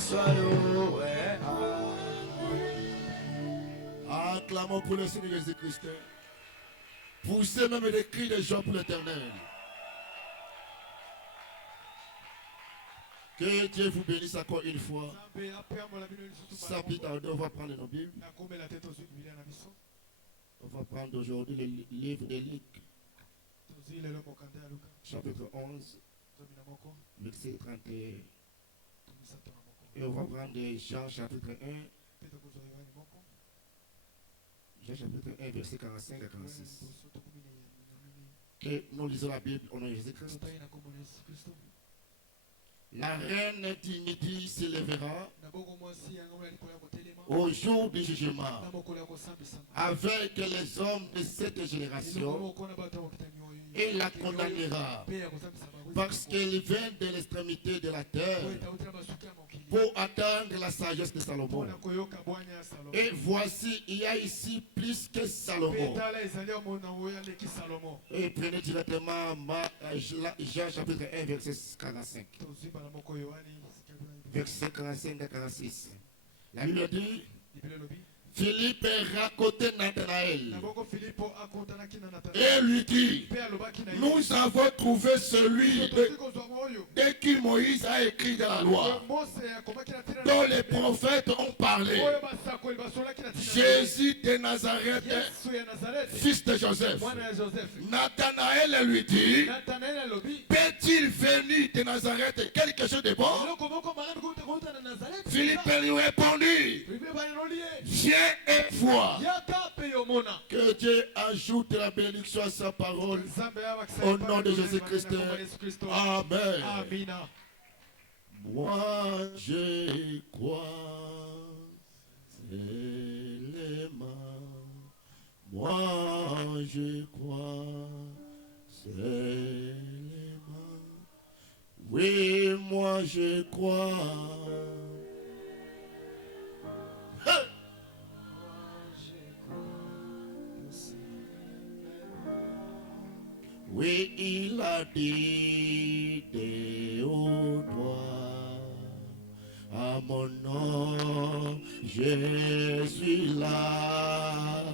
soit loué. Acclamons pour le Seigneur Jésus-Christ. Poussez même des cris de joie pour l'Éternel. Que Dieu vous bénisse encore une fois. On va prendre nos Bibles. On va prendre aujourd'hui le livre de Luc, chapitre 11, verset 31. Et on va prendre Jean chapitre 1. Jean chapitre 1, verset 45 à 46. Et nous lisons la Bible au nom de Jésus-Christ. La reine du midi s'élèvera au jour du jugement avec les hommes de cette génération et la condamnera parce qu'elle vient de l'extrémité de la terre pour attendre la sagesse de Salomon. Et voici, il y a ici plus que Salomon. Et prenez directement Jean chapitre 1 verset 45. Verset 45 à 46. La Bible dit, Philippe racontait Nathanaël et lui dit, nous avons trouvé celui de qui Moïse a écrit dans la loi, dont les prophètes ont parlé, Jésus de Nazareth, fils de Joseph. Nathanaël lui dit, peut-il venir de Nazareth quelque chose de bon? Philippe lui répondit, viens et vois. Que Dieu ajoute la bénédiction à sa parole au nom de Jésus-Christ. Amen. Moi je crois seulement. Moi je crois seulement. Oui, moi je crois. Oui, il a dit des hauts doigts, à mon nom, je suis là.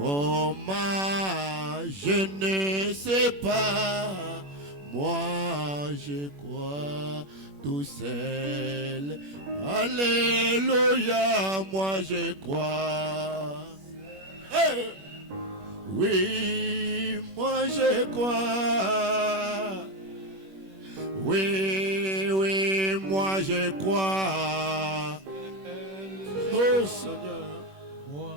Oh, je ne sais pas, moi je crois tout seul. Alléluia, moi je crois. Hey! Oui, moi je crois. Oui, oui, moi je crois. Oh Seigneur. Moi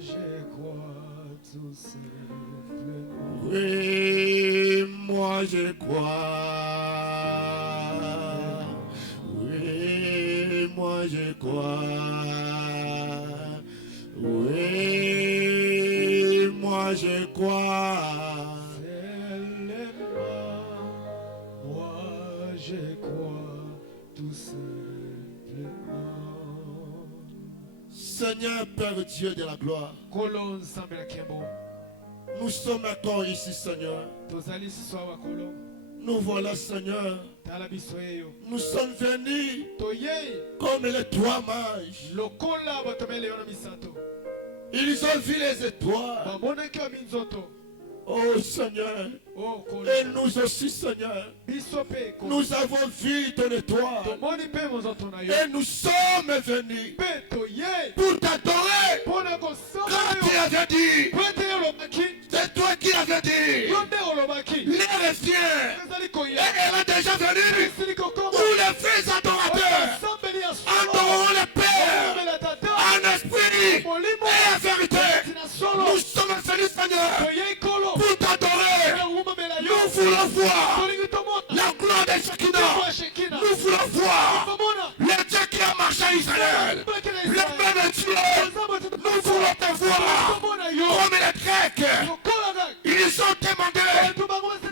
je crois tout simplement. Oui, moi je crois. Oui, moi je crois. Oui, moi je crois. Moi je crois tout simplement. Seigneur Père Dieu de la gloire, nous sommes encore ici, Seigneur. Nous voilà, Seigneur. Nous sommes venus comme les trois mages. Ils ont vu les étoiles. Oh Seigneur. Et nous aussi, Seigneur. Nous avons vu ton étoile. Et nous sommes venus pour t'adorer. Quand tu avais dit, c'est toi qui avais dit, l'heure vient. Et elle est déjà venue. Où les fils adorateurs adoreront le Père en esprit et en vérité. Nous sommes venus, Seigneur, pour t'adorer. Nous voulons voir la gloire de Shekinah. Nous voulons voir le Dieu qui a marché à Israël. Le même Dieu. Nous voulons te voir comme les Grecs. Ils ont demandé.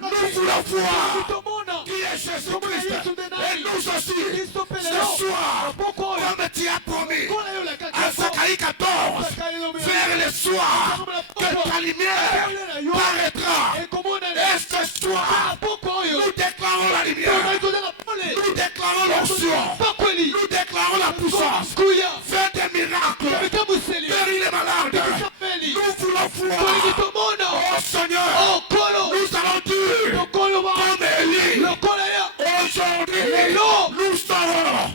Nous voulons voir qui est Jésus-Christ. Et nous aussi, ce soir, comme tu as promis, à Zacharie 14, vers le soir, que ta lumière paraîtra. Et ce soir, nous déclarons la lumière. Nous déclarons l'onction. Nous avoir la puissance. Fais des miracles. Guéris les malades. Nous voulons voir. Oh Seigneur, nous allons dire, comme Élie, aujourd'hui, nous saurons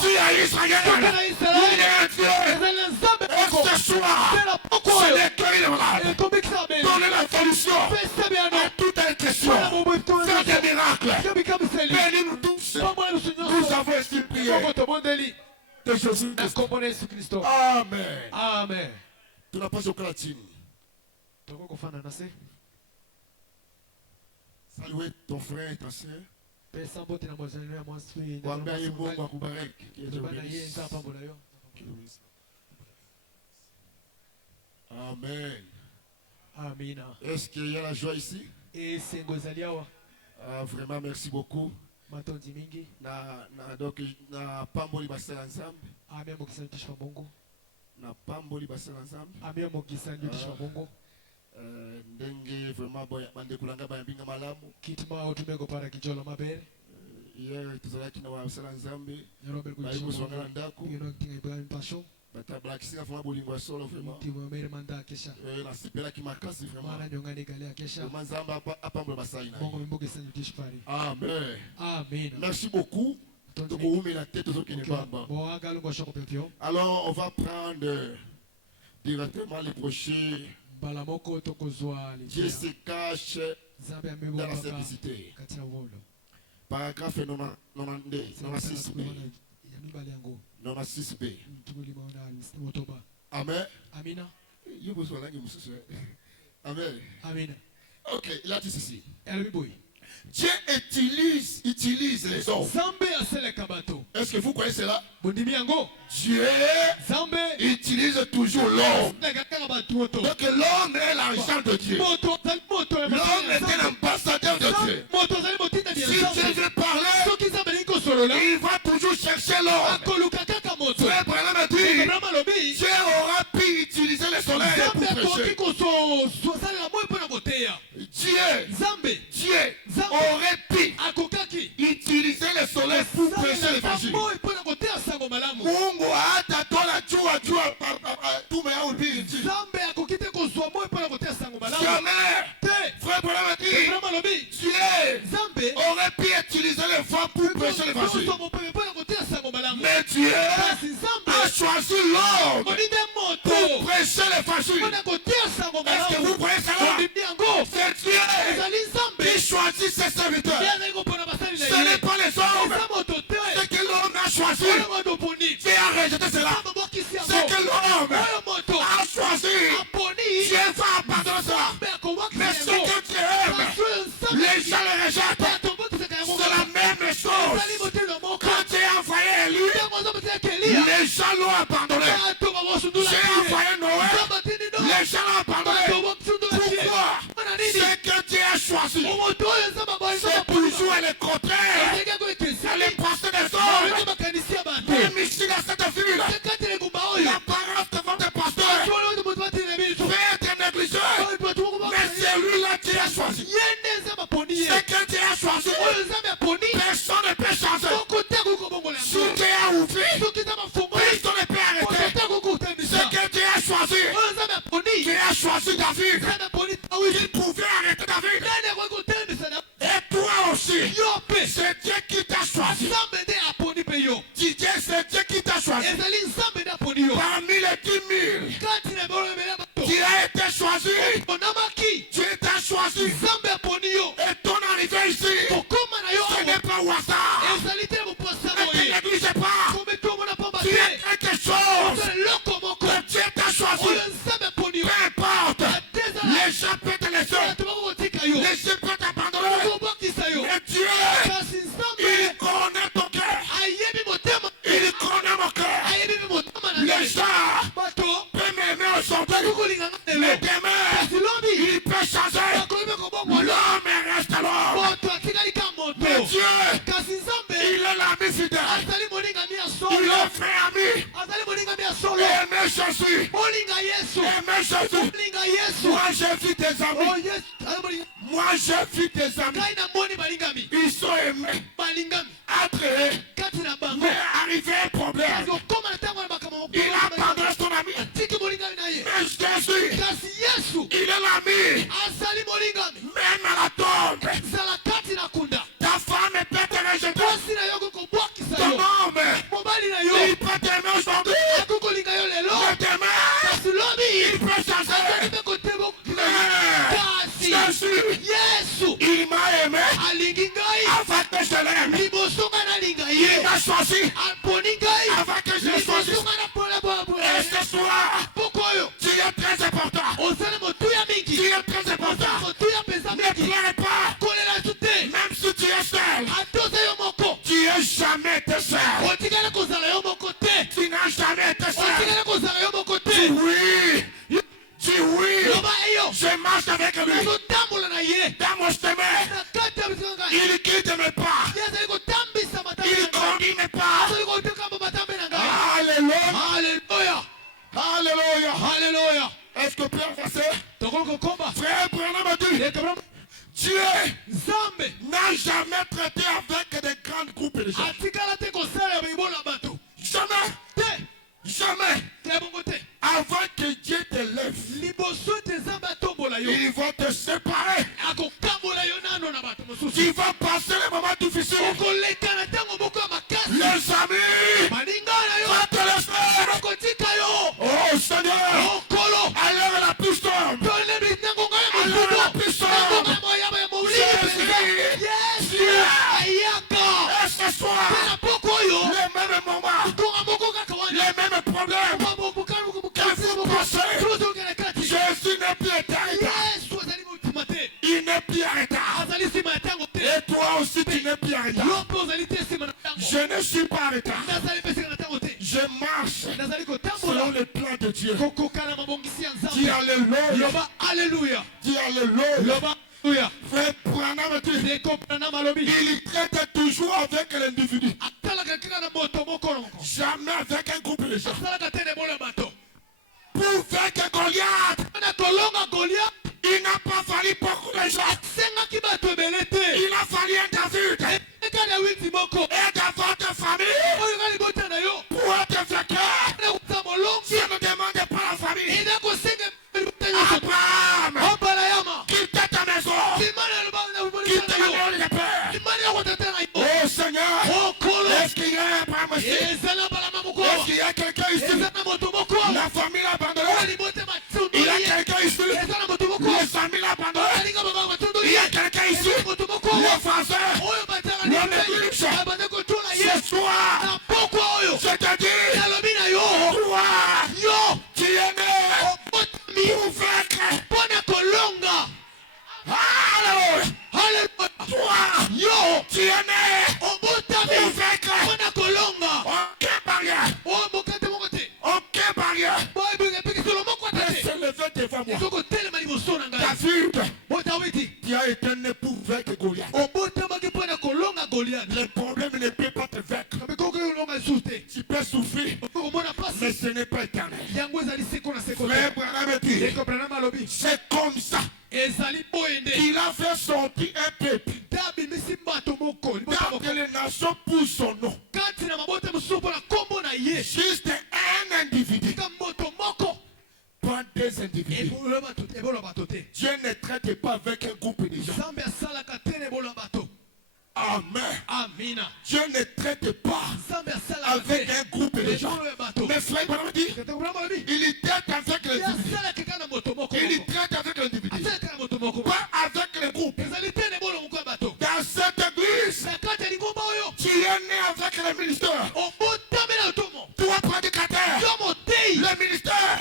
si à Israël, il y a un Dieu. Et ce soir, c'est les guéris les malades. Donnez la solution à toute question. Fais des miracles. Bénis-nous tous. Nous avons ainsi prié de Jésus-Christ. Amen. Amen. Tu n'as pas au latine. Saluez ton frère et ta soeur. Amen. Amina. Est-ce qu'il y a la joie ici? Vraiment, merci beaucoup. Donc, na pamboli basala nzambe. Na pamboli basala nzambe. Ndenge vraiment bande kulanga bayambinga malamu. Hier tuzalaki na basala nzambe. Bayibu zwanga ndako. Batablakisi fama bolingo solo vraiment. Na sipela ki makasi vraiment. Manzamba apambo basali na. Amen. Amen. Merci beaucoup. Alors on va prendre directement les prochains. Dieu se cache dans la simplicité. Paragraphe 96b. 96b. Amen. Amen. Amen. Ok, il a dit ceci. Dieu utilise les hommes. Est-ce que vous connaissez cela? Dieu utilise toujours l'homme. Donc l'homme est l'argent de Dieu. L'homme est un ambassadeur de Dieu. Si Dieu veut parler, il va toujours chercher l'homme. Frère Branham a dit, Dieu aura pu utiliser le soleil pour prêcher. Dieu aurait pu utiliser le soleil pour prêcher l'évangile. Mungu hata tola jua tumeya ubiri. Jamais. Frère Branham a dit, Dieu aurait pu utiliser le vent pour prêcher l'évangile. Mais Dieu a choisi l'homme pour prêcher l'évangile. Est-ce que vous croyez cela? C'est Dieu qui choisit ses serviteurs. Ce n'est pas les hommes. C'est que l'homme a choisi. Dieu a rejeté cela. C'est que l'homme a choisi. Dieu va pardonner cela. Mais ce que Dieu aime, les gens le rejettent. C'est la même chose. Quand Dieu a envoyé Élie, les gens l'ont abandonné. J'ai envoyé Noé, les gens l'ont abandonné. Pourquoi? C'est que Dieu a choisi. C'est pour jouer le contraire. Elle est passée des hommes. Même ici dans cette ville, la parole de votre pasteur fait être négligée. Mais c'est lui-là qui a choisi. C'est que Dieu a choisi. Personne ne peut changer. Si Dieu a ouvert, personne ne peut arrêter. C'est que Dieu a choisi. Dieu a choisi David. Il pouvait arrêter David. Et toi aussi, c'est Dieu qui t'a choisi. Dieu, c'est Dieu qui t'a choisi. Parmi les 10 000 qui a été choisi, Dieu t'a choisi. Et ton arrivée ici, ce n'est pas au hasard. Ne te négligez pas. Tu es quelque chose que Dieu t'a choisi. Peu importe, les gens peuvent te laisser, les gens peuvent t'abandonner. Mais Dieu, il connaît ton cœur. Il connaît mon cœur. Les gens peuvent m'aimer aujourd'hui, mais demain, il peut changer. L'homme reste l'homme. Mais Dieu, il est l'ami fidèle. Il est frère ami. Aimez Jésus. Aimez Jésus. Moi j'ai vu des amis. Moi j'ai vu des amis. Ils sont aimés. Après, mais arrivé un problème. l'a choisi avant que je le choisisse. Et ce soir, tu es très important. Tu es très important. Ne pleure pas. Même si tu es seul, tu n'as jamais été seul. Tu n'as jamais été seul. Dis oui. Dis oui. Je marche avec lui. Dans mon chemin, il quitte mes pas. Il conduit mes pas. Alléluia. Alléluia. Alléluia. Alléluia. Est-ce que Pierre passé? Frère, Frère Branham a dit, Dieu n'a jamais traité avec des grands groupes de gens. Jamais. Jamais. Avant que Dieu te lève, il va te séparer. Tu vas passer les moments difficiles. Les amis va te laisser. Oh Seigneur, alors la piste tombe. Alors la piste tombe. Jésus, Dieu, et ce soir, les mêmes moments, les mêmes problèmes que vous passez. Jésus n'est plus éternel. Il n'est plus en retard. Et toi aussi tu n'es plus en retard. Je ne suis pas en retard. Je marche selon le plan de Dieu. Dis Alléluia. Alléluia. Dis Alléluia. Frère Branham dit, il traite toujours avec l'individu. Jamais avec un groupe de gens. Pour faire que Goliath, il n'a pas fallu beaucoup de gens. Il a fallu un David. Et dans votre famille, pour être vainqueur, Dieu ne demande pas la famille. Abraham, quitte ta maison, quitte la maison de père. Oh Seigneur, est-ce qu'il y a un Abraham ici? Est-ce qu'il y a quelqu'un ici? La famille l'a abandonné. Il y a quelqu'un ici? Les amis l'ont abandonné. Il y a quelqu'un ici? Les frères, l'église. Ce soir, je te dis, toi, tu es né pour vaincre. Alléluia. Toi, tu es né pour vaincre. Aucune barrière. Aucune barrière. Laisse lever devant moi. David, tu as été né pour vaincre Goliath. Le problème ne peut pas te vaincre. Tu peux souffrir, mais ce n'est pas éternel. Frère Branham dit, c'est comme ça qu'il a fait sortir un peuple dans que les nations pour son nom. Juste un individu, pas des individus. Dieu ne traite pas avec un groupe de gens. Amen. Dieu ne traite pas avec un groupe de gens. Mais frère Branham dit, il traite avec les individus. Il traite avec l'individu, pas avec le groupe. Dans cette église, tu es né avec le ministère. Toi, prédicateur, le ministère,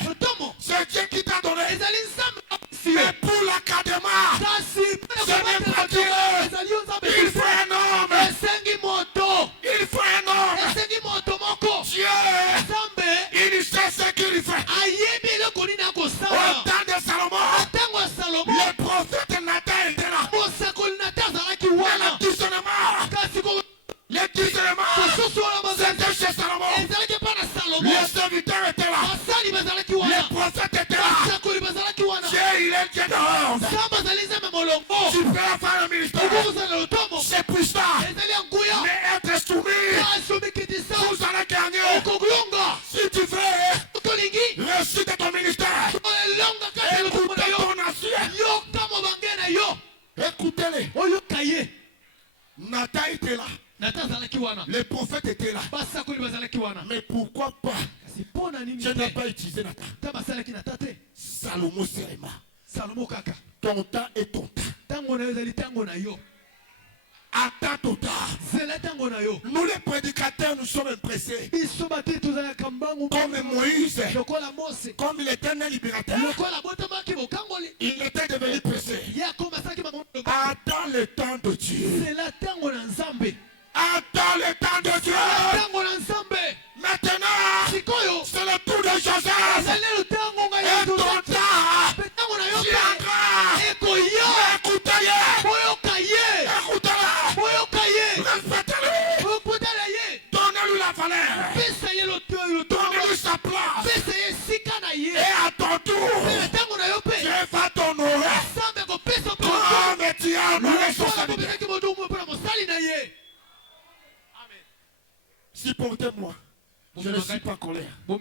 c'est Dieu qui t'a donné. Mais pour l'académie, ce n'est pas Dieu. Il faut un homme. Il faut un homme. Dieu, il sait ce qu'il fait. Au temps de Salomon, le prophète Nathan était là. Le discernement, c'était chez Salomon. Le serviteur était là. Le prophète était là. Dieu, il est Dieu d'homme. Tu peux faire le ministère. C'est puissant. Mais être soumis, vous allez gagner. Si tu veux réussir ton ministère, écoutez ton nation. Écoutez-les. Nathan était là. Les prophètes étaient là. Mais pourquoi pas Dieu n'a pas utilisé Nathan? Salomon seulement. Ton temps est ton temps. Attends tout tard. Nous les prédicateurs, nous sommes impressés. Comme Moïse, comme il était un libérateur, il était devenu pressé. Attends le temps de Dieu. Attends le temps de Dieu. Maintenant, c'est le tour de Joseph. Et ton temps viendra. Écoutez-le. Respectez-le. Donnez-lui la valeur. Donnez-lui sa place. Et à ton tour, Dieu va t'honorer. Comme tu as honoré son serviteur. Supportez-moi. Je ne suis pas en colère. Mais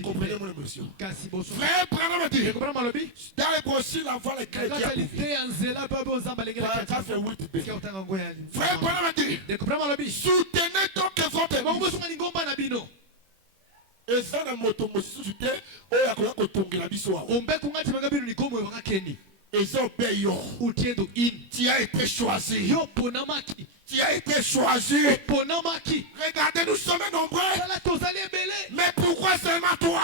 comprenez-moi l'émotion. Frère, prenez-moi dire. Dans les aussi la voix lesquelles qui a fait 8 b. Frère, prenez-moi dire. Soutenez donc votre église. Et ça, la moto, soutenez. Oh, il y a quoi qu'on tombe la biso. Et ça, tu as été choisi. Tu as été choisi. Regardez, nous sommes nombreux. Mais pourquoi seulement toi?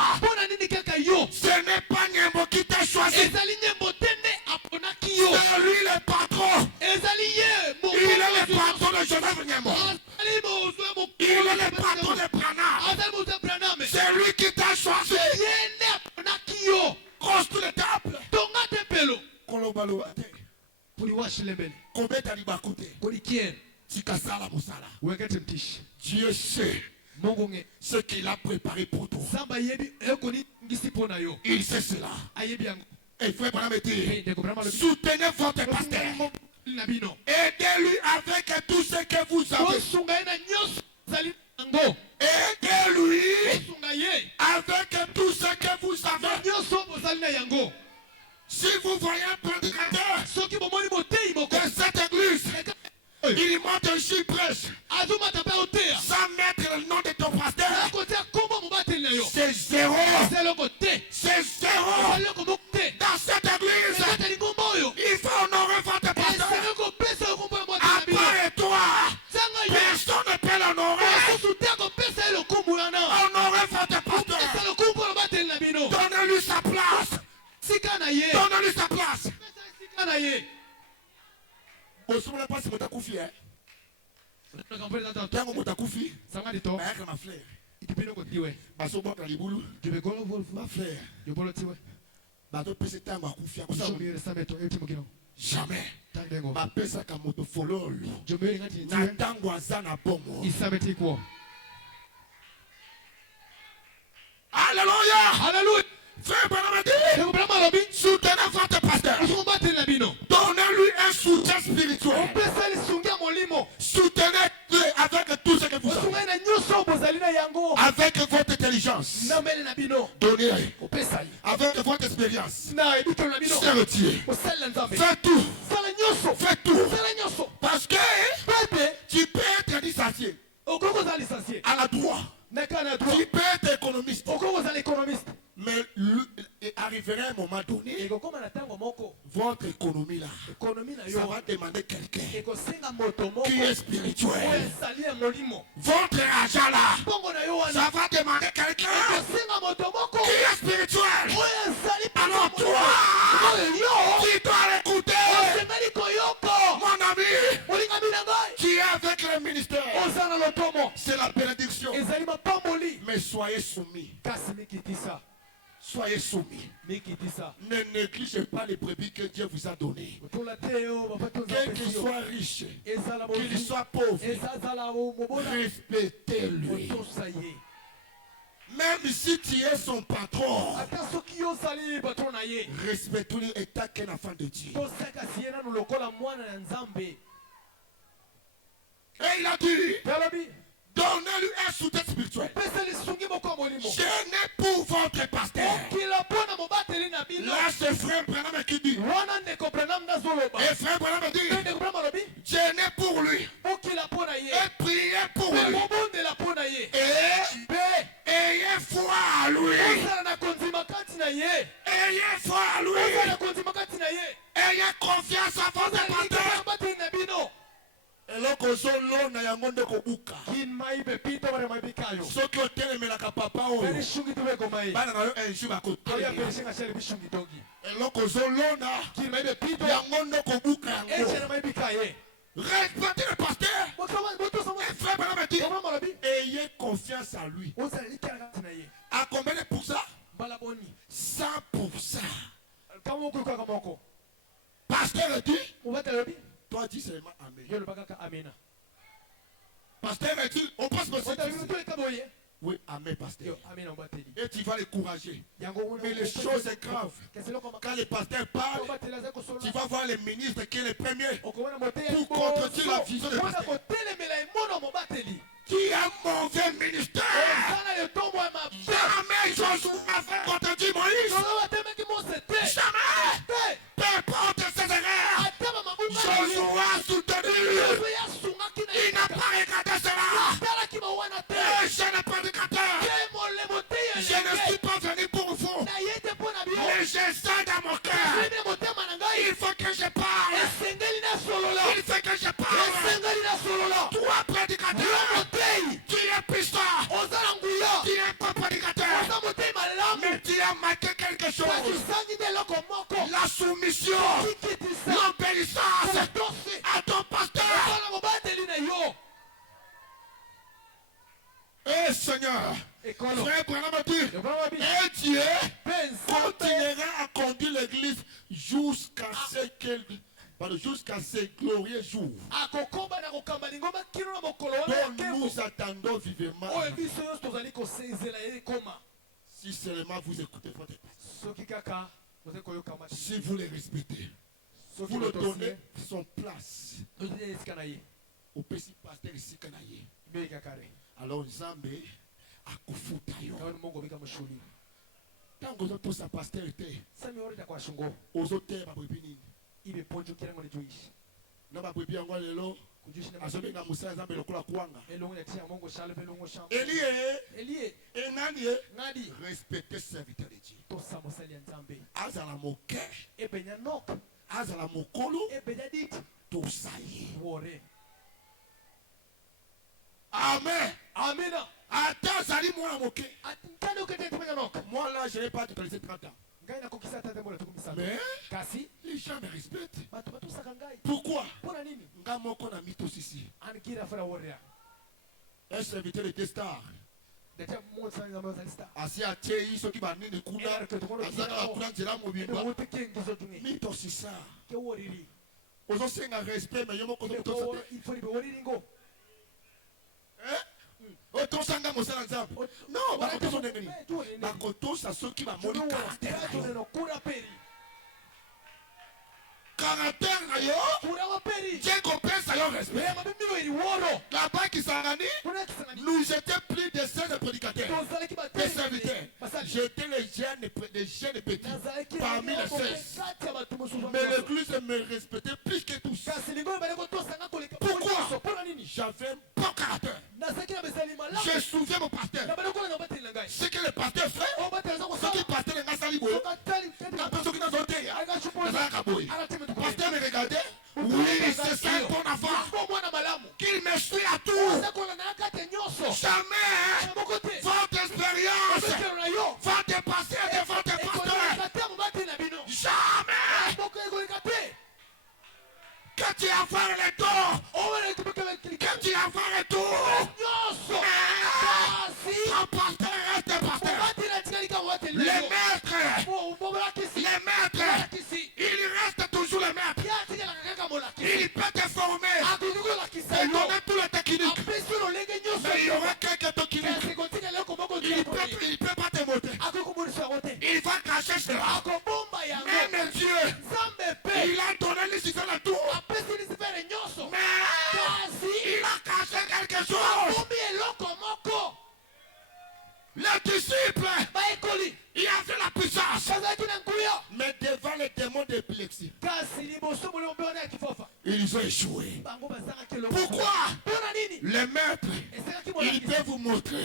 Ce n'est pas Nyembo qui t'a choisi. C'est lui le patron. Il est le patron de Joseph Nyembo. Il est le patron de Branham. C'est lui qui t'a choisi. Crosse tous les tables. Combien t'as dit bakute? Dieu sait ce qu'il a préparé pour toi. Il sait cela. Et frère Branham dit, soutenez votre pasteur. Aidez-lui avec tout ce que vous avez. Aidez-lui avec tout ce que vous avez. Si vous voyez un prédicateur de cette église, il monte un chipresse sans mettre le nom de ton pasteur, c'est zéro. C'est zéro. Dans cette église, il faut honorer votre pasteur. À part et toi, personne ne peut l'honorer. Honorez votre pasteur. Donnez-lui sa place. Donnez-lui sa place. Vous ne pas si vous avez fait. Tango motakufi. Ayaka ma frère. Baso boka libulu. Ma frère. Bato pese tango akufi. Jamais. Ma pesa ka moto fololo. Na tango azana bongo. Alléluia. Alléluia. Frère Branham dit, soutenez votre pasteur. Donnez-lui un soutien spirituel. Soutenez-le avec tout ce que vous avez. Avec votre intelligence. Donnez avec votre expérience. Serretier. Fais tout. Fais tout. Parce que tu peux être licencié. À la droit. Tu peux être économiste. Mais il arriverait un moment donné, votre économie là, ça va demander quelqu'un qui est spirituel. Votre argent là, ça va demander quelqu'un qui est spirituel. Alors toi, tu dois l'écouter. Mon ami, qui est avec le ministère, c'est la bénédiction. Mais soyez soumis. Soyez soumis. Ne négligez pas les brebis que Dieu vous a données. Qu'il soit riche, qu'il soit pauvre, respectez-lui. Même si tu es son patron, respecte-lui et t'as qu'un enfant de Dieu. Et il a dit, donnez-lui un soutien spirituel. Gênez pour votre pasteur. Là, c'est frère Branham qui dit. Et frère Branham dit, gênez pour lui. Et priez pour lui. Et ayez foi à lui. Ayez foi à lui. Ayez confiance à votre pasteur. kozolona yango nde kobuka Kinmaibe pito bare maibikayo. soki otelemelaka papa Beri oyo shungi tuwe gomai. bana na yo un jour Aya bakotelemela beri shinga shele bishungi togi. eloko ozolona Kinmaibe pito. yango nde kobuka Eche yango na maibikaye. respectez le pasteur et frère Branham a dit ayez confiance en lui à combien de pourcents 100%. Pasteur dit toi dis seulement amen. Pasteur dit on passe aussi. Oui, amen, pasteur. Et tu vas l'encourager. Mais les choses sont graves. Quand le pasteur parle, tu vas voir les ministres qui est le premier pour contredire la vision de pasteur. Qui est un mauvais ministère. Jamais Josué a contredit Moïse. Jamais. Peu importe ses erreurs. Josué a soutenu. Il n'a pas regardé cela. Et je ne prédicateur. Je ne suis pas venu pour vous. Mais j'ai ça dans mon cœur. Il faut que je parle. Il faut que je parle. Toi, prédicateur, tu es pisteur. Tu es pas prédicateur. Mais tu as marqué quelque chose. La soumission, l'obéissance à ton pasteur. Eh Seigneur, frère Branham a dit, et Dieu continuera à conduire l'église jusqu'à ce qu'elle, jusqu'à ces glorieux jours. Donc nous attendons vivement. Si seulement vous écoutez votre pasteur, si vous les respectez, vous le donnez son place. Au petit pasteur ici, alors Nzambe akufuta yo. Tango zo tosa pasteur te. Ozote ba bwebi nini? Na ba bwebi yango lelo. Azobe na musa Nzambe lokola kuanga. Elie. Ngani. Respectez serviteur de Dieu. Azala moke. Azala mokolo. Tosaye. Amen. Amen. Attends, Zali, moi, moqué. Moi, là, je n'ai pas de 30 ans. Mais les gens me respectent. Pourquoi? Un serviteur était star. Asi a tei soki banini kuna azaka kuna nzela mobimba mito sisa ozo senga respect mais yomo kozo kozo otosanga mosala nzambe non bakotosa ndenge nini bakotosa soki bamoni caractère na yo Dieu kopesa yo respect là-bas Kisangani nous étions plus de 16 prédicateurs des serviteurs j'étais les jeunes petits parmi les 16 mais l'église me respectait plus que tous. Pourquoi? J'avais un bon caractère. Je souviens mon pasteur. Ce que le pasteur fait, ce que le pasteur est salibo, la personne qui n'a pas été, le pasteur me regardait. Oui, c'est ça ton affaire. Qu'il me suit à tout. Jamais votre expérience, votre passé de votre pasteur. Jamais. Que tu as fait le tour. Que tu as fait le tour. Ton pasteur reste pasteur. Les maîtres, il reste toujours le maître. Il peut te former et donner tout le technique. Mais il y aura quelques techniques. Il peut pas te monter. Il va cacher cela. Même Dieu, il a donné Lucifer le tour. Mais il a caché quelque chose. Le disciple, il a fait la puissance. Mais devant les démons d'épilepsie, ils ont échoué. Pourquoi? Les maîtres, ils peuvent vous montrer.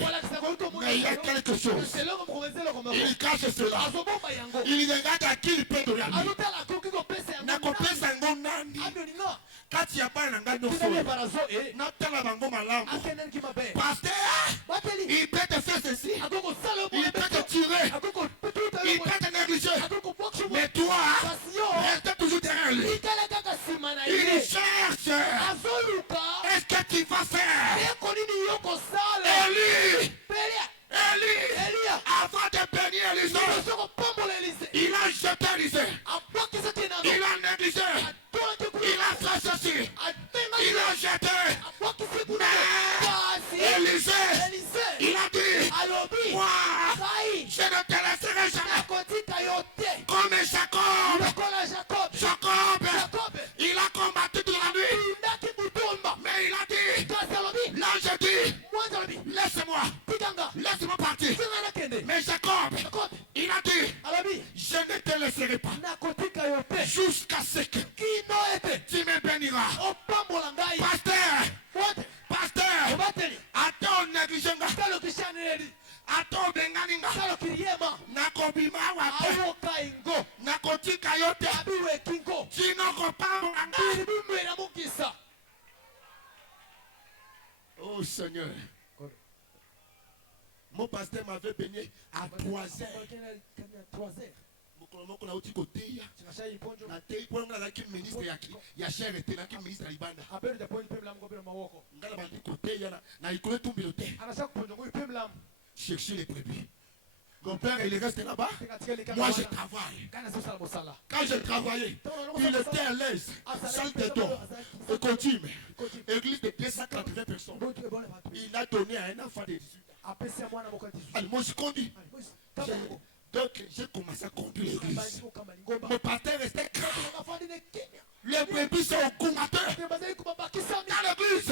Mais il y a quelque chose. Il cache cela. Il regarde à qui il peut donner. Nakopesa ngo nani Abioninga. kati ya bana na ngai nyonso Kinaye barazo natala bango malamu. akenen ki mabe. Pasteur, Bateli. il peut te faire ceci, Akoko salo il peut te tirer, Akoko pututa il peut te négliger, Akoko boxu. mais toi, Pasio. reste toujours derrière lui. Ikala kaka simana Il ile. cherche. Azoluka. Est-ce que tu vas faire? Eko nini yoko sala. Élie, Pelia. Élie, Elia. avant de bénir Élisée, Soko pombola Elise. il a jeté Élisée, Abwaki sa tena. il a négligé, Atoa ke kuru. il a fait ceci, Atenga. il a jeté. Abwaki se kuru. Mais Kasi. Élisée, Elise. il a dit, Alobi. moi, Sai. je ne te laisserai jamais Nakotika yote. comme Jacob. Lokola Jacob. Jacob, Jacob. il a combattu toute la nuit, Ndaki mutumba. mais il a dit, Kasi alobi. l'ange dit, Mwanza alobi. laisse-moi, Tikanga. laisse-moi partir. Singana kende. Mais Jacob, Jacob. il a dit, Alobi. je ne te laisserai pas Nakotika yote. jusqu'à ce que Kino ete. tu me béniras. Opambola ngai. Pasteur, Wote. pasteur, Obateli. attends négligenga, Kalo kishaneli. attends benganinga, Kalo kiriema. nakobima wate, Awoka ingo. nakotika yote, Abiwe kingo. tinokopambanga. Bimwera mukisa. Oh Seigneur, mon pasteur m'avait béni à 3 heures. Mokolo nauti koteya. Na tei pour ngala ki ministre ya chere te na ki ministre ya libanda. Ngala bandi koteya na ikole tumbilote. Chercher les brebis. Mon père, il reste là-bas. Moi, je travaille. Quand je travaillais, il était à l'aise. Salle de don. Et continue. Église de 280 personnes. Il a donné à un enfant de 18 ans. Alors, moi, je conduis. Donc, j'ai commencé à conduire l'église. Mon pasteur restait calme. Les brebis sont au combatteur. Dans l'église,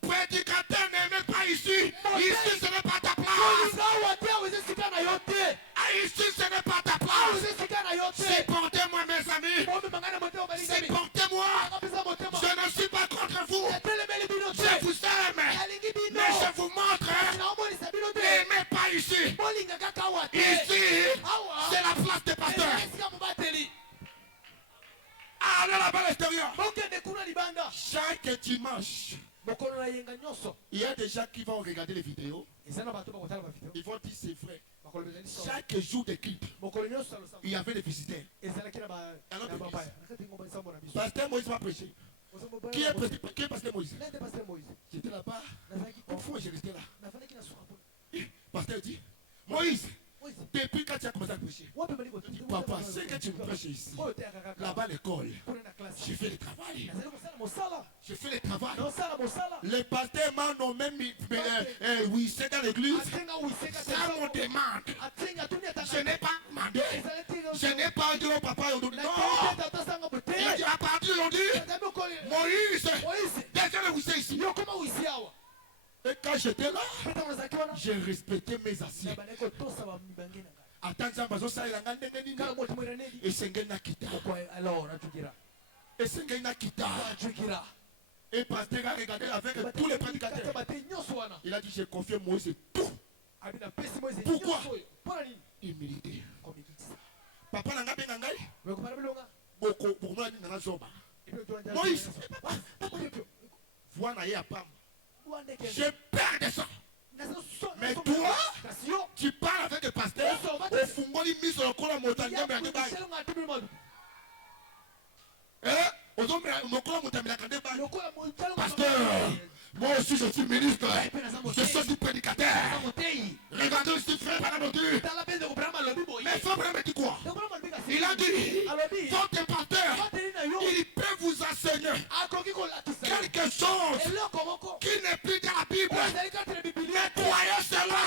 prédicateur n'est même pas ici. Ici, ce n'est pas ta place. Ici, ce n'est pas ta place. Supportez-moi, mes amis. Supportez-moi. Je ne suis pas contre vous. Je vous aime. Mais je vous montre. N'aimez pas ici. Ici, c'est la place des pasteurs. Allez là-bas à l'extérieur. Chaque dimanche, il y a des gens qui vont regarder les vidéos. Ils vont dire c'est vrai. Chaque jour des clips, il y avait des visiteurs. Pasteur Moïse va prêcher. Qui est pasteur Moïse? J'étais là-bas. Une fois, j'ai resté là. Pasteur dit, Moïse, depuis quand tu as commencé à prêcher, papa, ce que tu me prêches ici, là-bas à l'école, j'ai fait le travail. J'ai fait le travail. Le pasteur m'a nommé oui, c'est dans l'église. Ça me demande. Je n'ai pas demandé. Je n'ai pas dit au papa. Non. Il a dit à partir d'aujourd'hui, Moïse, déjà le vous ici. Et quand j'étais là, j'ai respecté mes assises. Attends, et c'est et pasteur a regardé avec tous les prédicateurs. Il a dit, j'ai confié Moïse tout. Pourquoi? Humilité. Papa n'a pas Moïse, voilà, il y a pas. J'ai peur de ça. Mais toi, tu parles avec le pasteur. Au fond, il mise sur le col à montagne. Pasteur, moi aussi je suis ministre. Je suis du prédicateur. Regardez ce frère par la nature. Mais frère me dit quoi? Il a dit, votre pasteur, il peut vous enseigner quelque chose qui n'est plus dans la Bible. Mais croyez cela.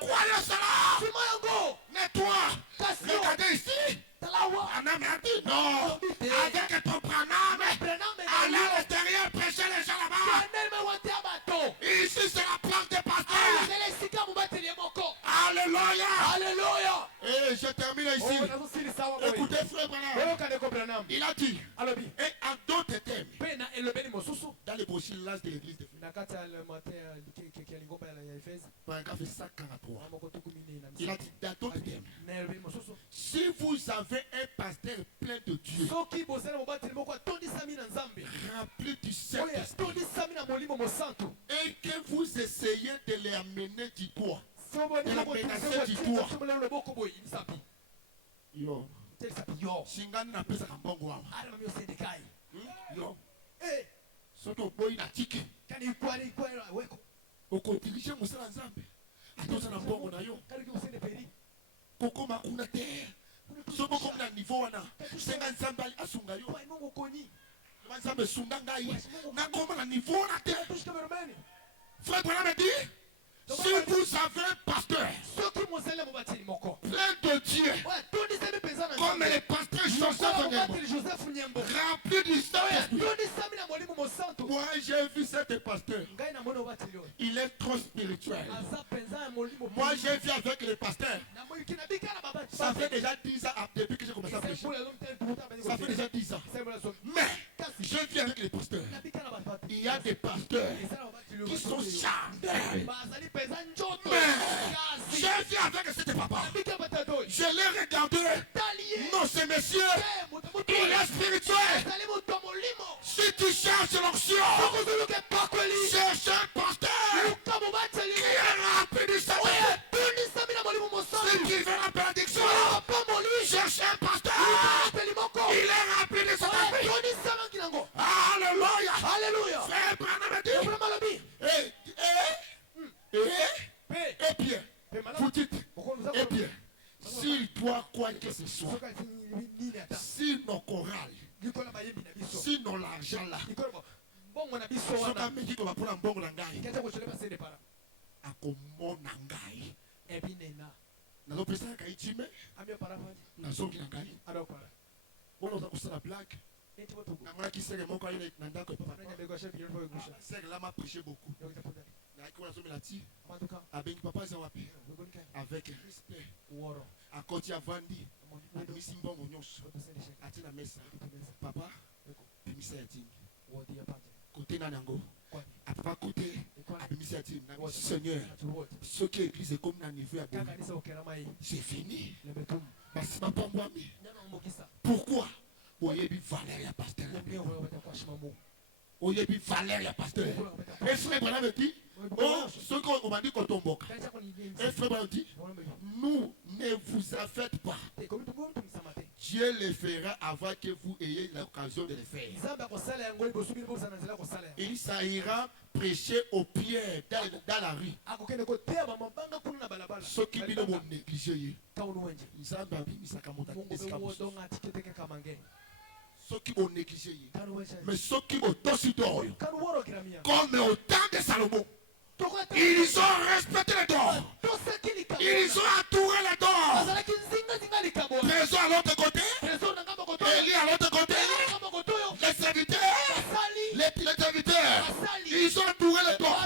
Croyez cela. Mais toi, regardez ici. Branham a dit non. Avec ton Branham, allez à l'extérieur prêcher les gens là-bas. Ici c'est la place des pasteurs. Alléluia. Alléluia. Et je termine ici. Écoutez frère Branham. Il a dit, et en d'autres termes, dans le livre aussi l'âge de l'église de Éphèse. Paragraphe 143. Il a dit dans d'autres termes, si vous avez un pasteur plein de Dieu, rempli du Saint-Esprit, et que vous essayez de les amener du doigt, de la menacer du doigt, yo, Singani na pesa kambongo wama. Yo, soto boy na tiki. Oko dirige musala nzambe. Atoza na mbongo na yo. Koko makuna te. Sobo comme na niveau wana. Senga nzambe asunga yo. Nzambe sunga ngai. Na koma na niveau wana te. Frère Branham me dit, si vous avez un pasteur plein de Dieu, comme les pasteurs Joseph Nyembo, rempli du Saint-Esprit. Moi j'ai vu cet pasteur. Il est trop spirituel. Moi j'ai vu avec les pasteurs. Ça fait déjà 10 ans depuis que j'ai commencé à prêcher. Ça fait déjà 10 ans. Mais je vis avec les pasteurs. Il y a des pasteurs qui sont charnels. Mais je vis avec cet papa. Je l'ai regardé. Non, ce monsieur, il est spirituel. Si tu cherches l'onction, cherche un pasteur qui est rempli du Saint-Esprit. Si tu veux la bénédiction, cherche un pasteur. Il est rempli du Saint-Esprit. Alléluia. Alléluia. Frère Branham dit, et bien, vous dites, et bien, s'il doit quoi que ce soit, si nos chorales, si nos l'argent là, soka meki ko bapona mbongo na ngai, akomona ngai, nazopesa ngai chime, nazongi na ngai, wana oza kosala blague. Namona kisere moko ayi na ndako papa. Sere là m'a prêché beaucoup. Avec papa Zawapi, avec respect, à côté à Vandi, à Missimbo Monyos, à Tina Messa, papa, Bimisa Yatin, côté Nanango, à papa côté, à Bimisa Yatin, Seigneur, ce qui est église est comme un niveau à c'est fini. Pourquoi? Oyebi Valéria pasteur. Oyebi Valéria pasteur. Et frère Branham me dit, oh, ce qu'on m'a dit quand on boque. Et frère Branham dit, nous ne vous en faites pas. Dieu le fera avant que vous ayez l'occasion de le faire. Il s'ira prêcher aux pierres dans la rue. Ceux qui vont négliger. Ceux qui ont négligé, mais ceux qui ont aussi d'or, comme au temps de Salomon, ils ont respecté les dors, ils ont entouré les dors. Trésor à l'autre côté, Élie à l'autre côté, les serviteurs, ils ont entouré les dors.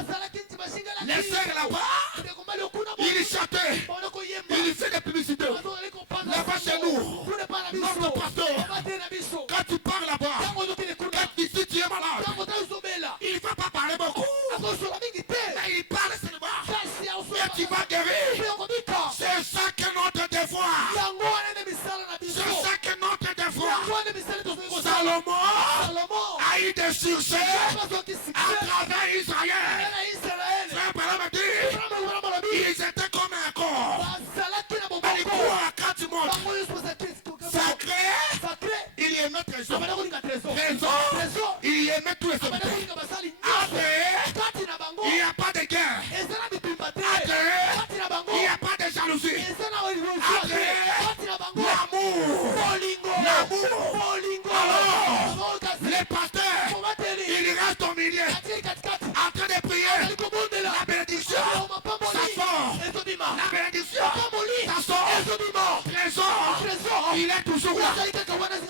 Les sœurs là-bas, ils chantaient, ils faisaient des publicités. Là-bas chez nous, notre pasteur, quand tu parles là-bas, quand ici tu es malade, il ne va pas parler beaucoup. Mais il parle seulement. Et tu vas guérir. C'est ça que notre devoir. C'est ça que notre devoir. Salomon a eu des succès à travers Israël. Frère Branham dit, ils étaient comme un corps. Mais quoi, quand tu montes, sacré, il y aimait trésor. Trésor, il y aimait tous les serviteurs. Après, il n'y a pas de guerre. Après, il n'y a pas de jalousie. Après, l'amour. Alors, les pasteurs, ils restent au milieu, en train de prier. La bénédiction, ça sort. La bénédiction, ça sort. Trésor, il est toujours là.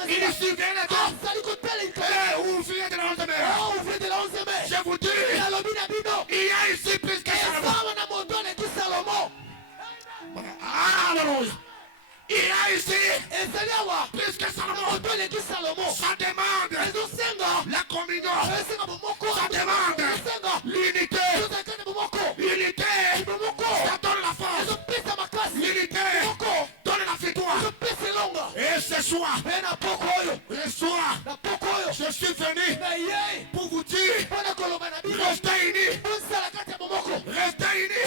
Il surveille les dons. Ouvrez de la 11e heure. Je vous dis, il y a ici plus que Salomon. Alléluia. Il y a ici plus que Salomon. Ça demande la communion. Ça demande demande l'unité. L'unité. Ça donne la force. L'unité donne la victoire. Et ce soir, je suis venu pour vous dire, restez unis. Restez unis.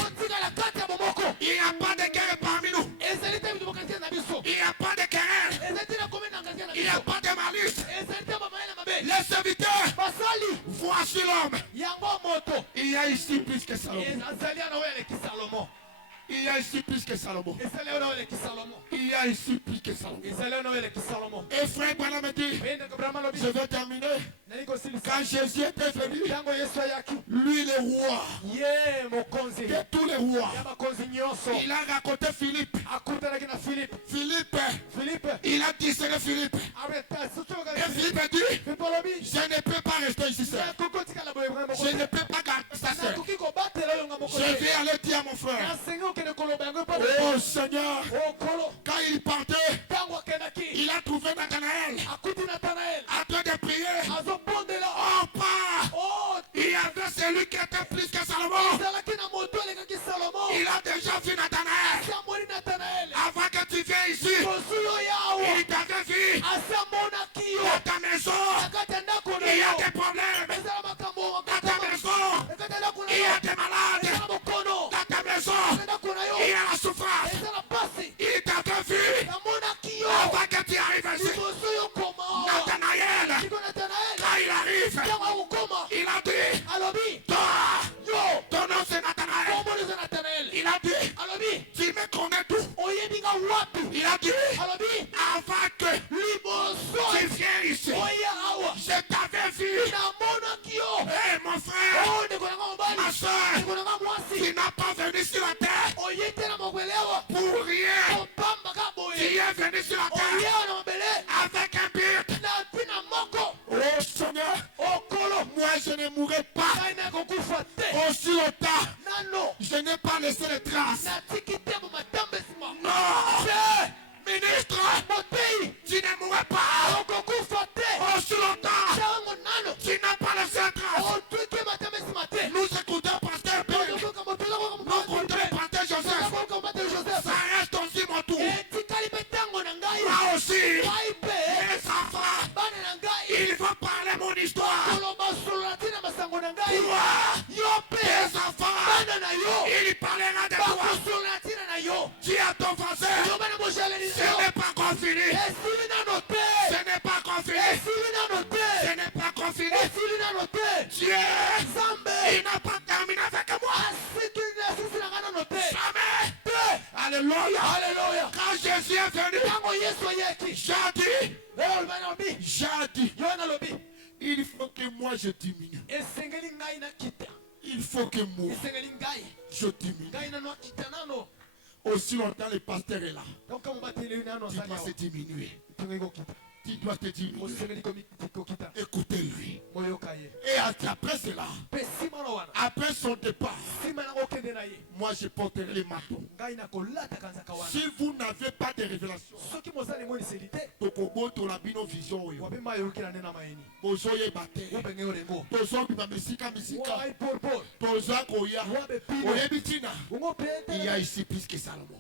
Il n'y a pas de guerre parmi nous. Il n'y a pas de querelle. Il n'y a pas de malice. Les serviteurs, voici l'homme. Il y a ici plus que Salomon. Il y a ici plus que Salomon. Il y a ici plus que Salomon. Et frère Branham me dit, je vais terminer. Quand Jésus était venu, lui le roi de tous les rois, il a raconté Philippe. Philippe, il a dit c'est Philippe. Et Philippe a dit, je ne peux pas rester ici seul. Je ne peux pas garder ça seul. Je vais aller dire à mon frère, oh Seigneur, quand il partait, il a trouvé Nathanaël en train de prier. Oh, pas! Il y avait celui qui était plus que Salomon. Il a déjà vu Nathanaël. Avant que tu viennes ici, il t'avait vu. Dans ta maison, il y a des problèmes. Dans ta maison, il y a des malades. Dans ta maison, il y a la souffrance. Il t'avait vu. Avant que tu arrives ici, Nathanaël, quand il arrive, il a dit, toi, ton nom c'est Nathanaël. Il a dit, tu me connais tout. Il a dit, avant que tu viennes ici, je t'avais vu. Hey, mon frère, ma soeur, tu n'as pas venu sur la terre pour rien. Tu es venu sur la terre avec un but. Oh Seigneur, moi je ne mourrai pas aussi longtemps. Je n'ai pas laissé les traces. Non, ministre, tu ne mourras pas aussi longtemps. Tu n'as pas laissé les traces. Nous écoutons pasteur Père. Nous écoutons pasteur Joseph. Ça reste aussi mon tour. Moi aussi, mes enfants, il faut parler mon histoire. Toi, tes enfants, il parlera de toi. Dis à ton voisin, ce n'est pas confiné. Ce n'est pas confiné. Ce n'est pas confiné. Dieu, il n'a pas terminé avec moi. Jamais. Alléluia. Quand Jésus est venu, j'ai dit, il faut que moi je diminue. Il faut que moi je diminue. Aussi longtemps le pasteur est là, tu dois se diminuer. Tu dois te diminuer. Écoutez-lui. Et après cela, après son départ, moi je porterai les manteaux. Si vous n'avez pas de révélation, il y a ici plus que Salomon.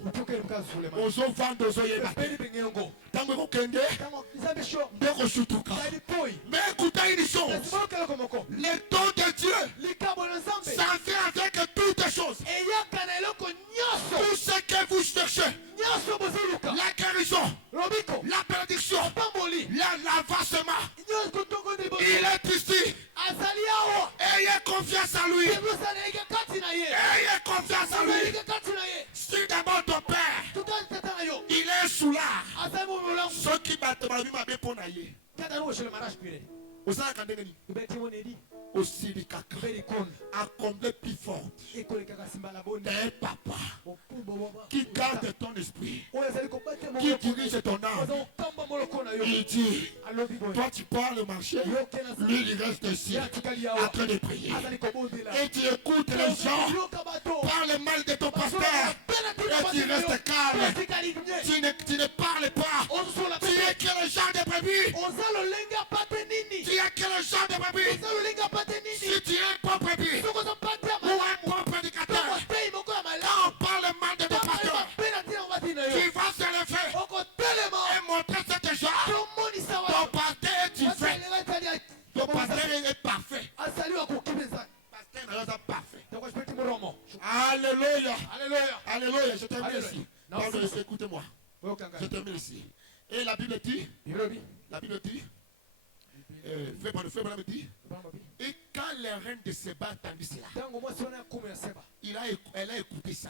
Mais écoutez une chose, le don de Dieu, ça fait avec toutes choses. Tout ce que vous cherchez, la guérison, la bénédiction, l'avancement, il est ici. Ayez confiance en lui. Ayez confiance en lui. Si d'abord ton père, il est sous l'art. Ceux qui battent ma vie m'a bien pour naïe. Aussi les caca à combler plus fort d'un papa qui garde ton esprit, qui dirige ton âme. Il dit, toi tu pars le marché, lui il reste ici en train de prier. Et tu écoutes les gens parler mal de ton pasteur et tu restes calme. Tu ne parles pas. Tu es quel genre de brebis? Tu es quel genre de brebis? Si tu es Alléluia. Alléluia. Alléluia. Je termine Alléluia. ici. Non, Pardon, c'est bon. écoutez-moi. Oh, Je termine ici. Et la Bible dit, la Bible dit, fais-moi me dit, et quand les reines de Séba entendu cela, elle a écouté ça.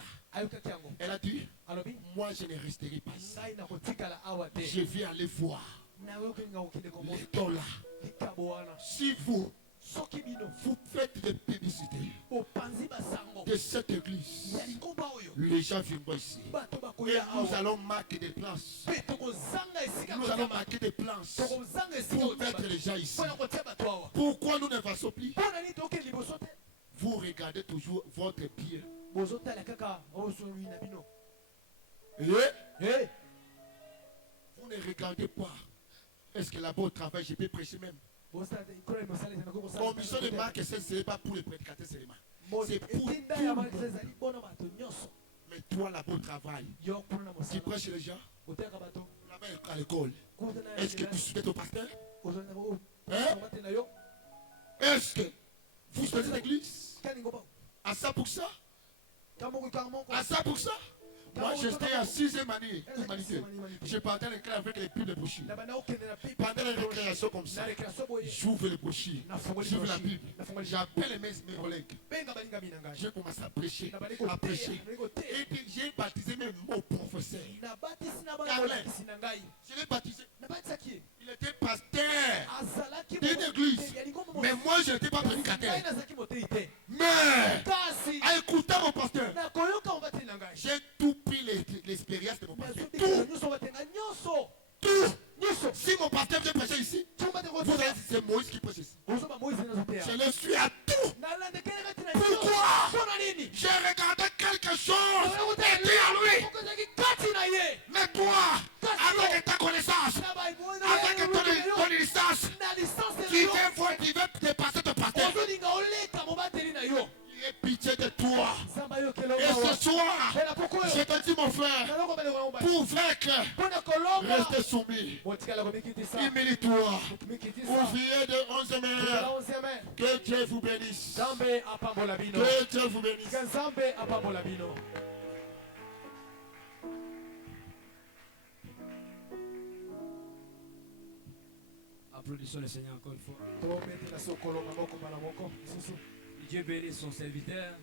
Elle a dit, moi je ne resterai pas ici. Je vais aller voir les temps là. Si vous faites des publicités de cette église, les gens viendront ici. Et nous allons marquer des places. Nous allons marquer des places pour mettre les gens ici. Pourquoi nous ne faisons plus? Vous regardez toujours votre pied. Et vous ne regardez pas. Est-ce que là-bas au travail, je peux prêcher même? Mon mission de marque, ce n'est pas pour les prédicateurs seulement. C'est pour tout le monde. Mais toi là-bas au travail, tu prêches les gens là-bas à l'école. Est-ce que tu soumets au pasteur? Hein? Est-ce que vous souhaitez l'église? À 100%? À 100%? Moi, j'étais à 6e année humanité. Je partais à l'école avec les pubs de bouchis. Pendant la récréation comme ça, j'ouvre les bouchis, j'ouvre la Bible, j'appelle mes collègues. J'ai commencé à prêcher, à prêcher. Et j'ai baptisé même mon professeur. Je l'ai baptisé. Il était pasteur d'une église. Mais moi, je n'étais pas prédicateur. Mais, à écouter mon pasteur, j'ai tout pris l'expérience de mon pasteur. Tout. Si mon pasteur vient prêcher ici, vous allez dire c'est Moïse qui prêche ici. Je le suis à tout. Pourquoi? J'ai regardé quelque chose et dit à lui, mais toi, avec ta connaissance, avec ton licence, tu veux dépasser ton pasteur. J'ai pitié de toi. Et ce soir, je te dis mon frère, pour vaincre, restez soumis. Humilie-toi. Ouvrier de 11 mai. Que Dieu vous bénisse. Que Dieu vous bénisse. Applaudissons le Seigneur encore une fois. Dieu bénisse son serviteur.